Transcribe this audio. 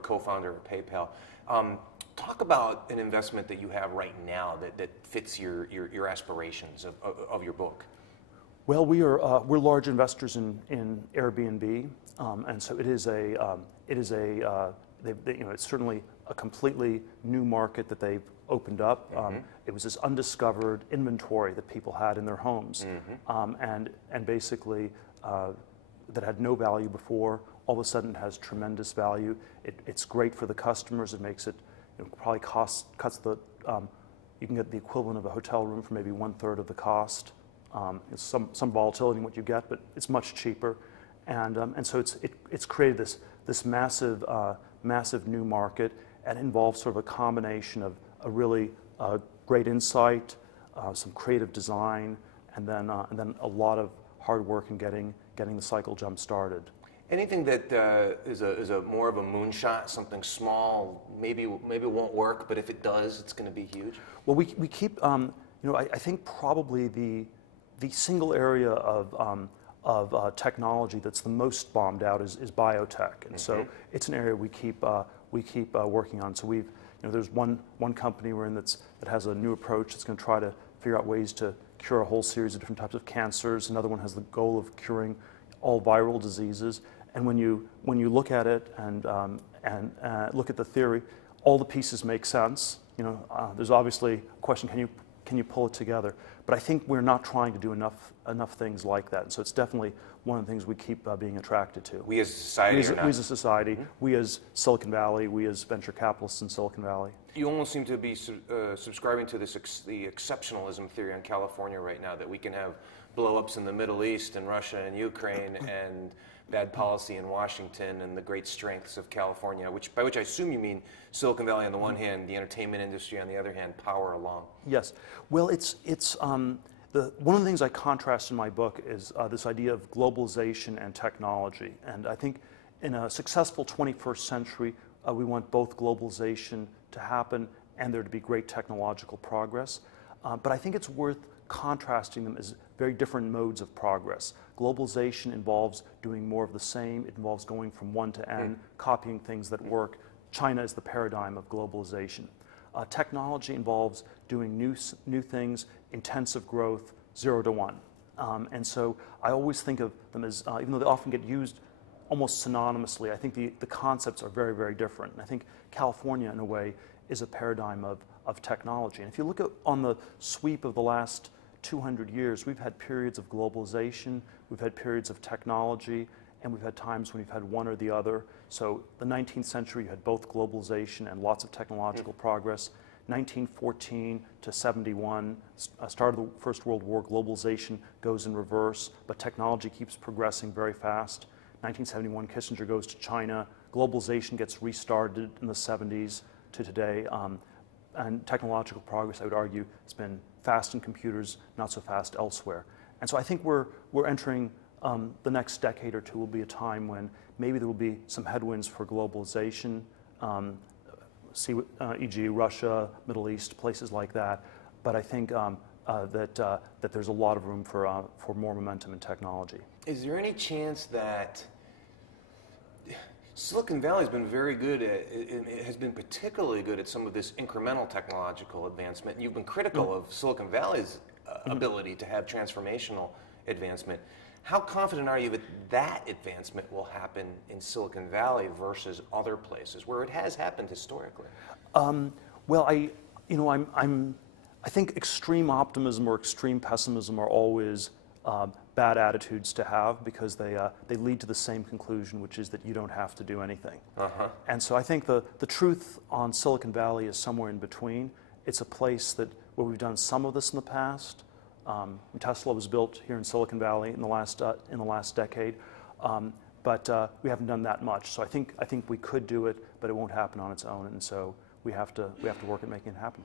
co-founder of PayPal. Talk about an investment that you have right now that fits your aspirations of your book. Well, we're large investors in Airbnb, and so it's certainly a completely new market that they've opened up. It was this undiscovered inventory that people had in their homes, and basically that had no value before. All of a sudden, it has tremendous value. It's great for the customers. It makes it probably cuts the. You can get the equivalent of a hotel room for maybe 1/3 of the cost. It's some volatility in what you get, but it's much cheaper, and so it's created this massive new market, and involves sort of a combination of a really great insight, some creative design, and then a lot of hard work in getting the cycle jump started. Anything that is a more of a moonshot, something small, maybe it won't work, but if it does, it's going to be huge. Well, we keep I think probably the single area of technology that's the most bombed out is biotech, and so it's an area we keep working on. So there's one company we're in that has a new approach that's going to try to figure out ways to cure a whole series of different types of cancers. Another one has the goal of curing all viral diseases. And when you look at it and look at the theory, all the pieces make sense. There's obviously a question: can you pull it together? But I think we're not trying to do enough things like that. And so it's definitely one of the things we keep being attracted to. We as a society, we as a society, we as Silicon Valley, we as venture capitalists in Silicon Valley. You almost seem to be subscribing to the exceptionalism theory in California right now, that we can have blow-ups in the Middle East and Russia and Ukraine and bad policy in Washington and the great strengths of California, by which I assume you mean Silicon Valley on the one hand, the entertainment industry on the other hand, power along. Yes. Well, it's one of the things I contrast in my book is this idea of globalization and technology. And I think in a successful 21st century, we want both globalization to happen and there to be great technological progress. But I think it's worth contrasting them as very different modes of progress. Globalization involves doing more of the same. It involves going from one to N, copying things that work. China is the paradigm of globalization. Technology involves doing new things, intensive growth, 0 to 1. And so I always think of them as, even though they often get used almost synonymously, I think the concepts are very, very different. And I think California, in a way, is a paradigm of technology. And if you look on the sweep of the last 200 years, we've had periods of globalization, we've had periods of technology, and we've had times when we've had one or the other. So the 19th century, you had both globalization and lots of technological progress. 1914 to 71, start of the First World War, globalization goes in reverse, but technology keeps progressing very fast. 1971, Kissinger goes to China. Globalization gets restarted in the 70s to today. And technological progress, I would argue, has been fast in computers, not so fast elsewhere. And so I think we're entering the next decade or two will be a time when maybe there will be some headwinds for globalization, e.g. Russia, Middle East, places like that. But I think that there's a lot of room for more momentum in technology. Is there any chance that Silicon Valley has been very good has been particularly good at some of this incremental technological advancement? You've been critical of Silicon Valley's ability to have transformational advancement. How confident are you that that advancement will happen in Silicon Valley versus other places where it has happened historically? Well, I think extreme optimism or extreme pessimism are always bad attitudes to have, because they lead to the same conclusion, which is that you don't have to do anything. And so I think the truth on Silicon Valley is somewhere in between. It's a place where we've done some of this in the past. Tesla was built here in Silicon Valley in the last decade, but we haven't done that much. So I think we could do it, but it won't happen on its own, and so we have to work at making it happen.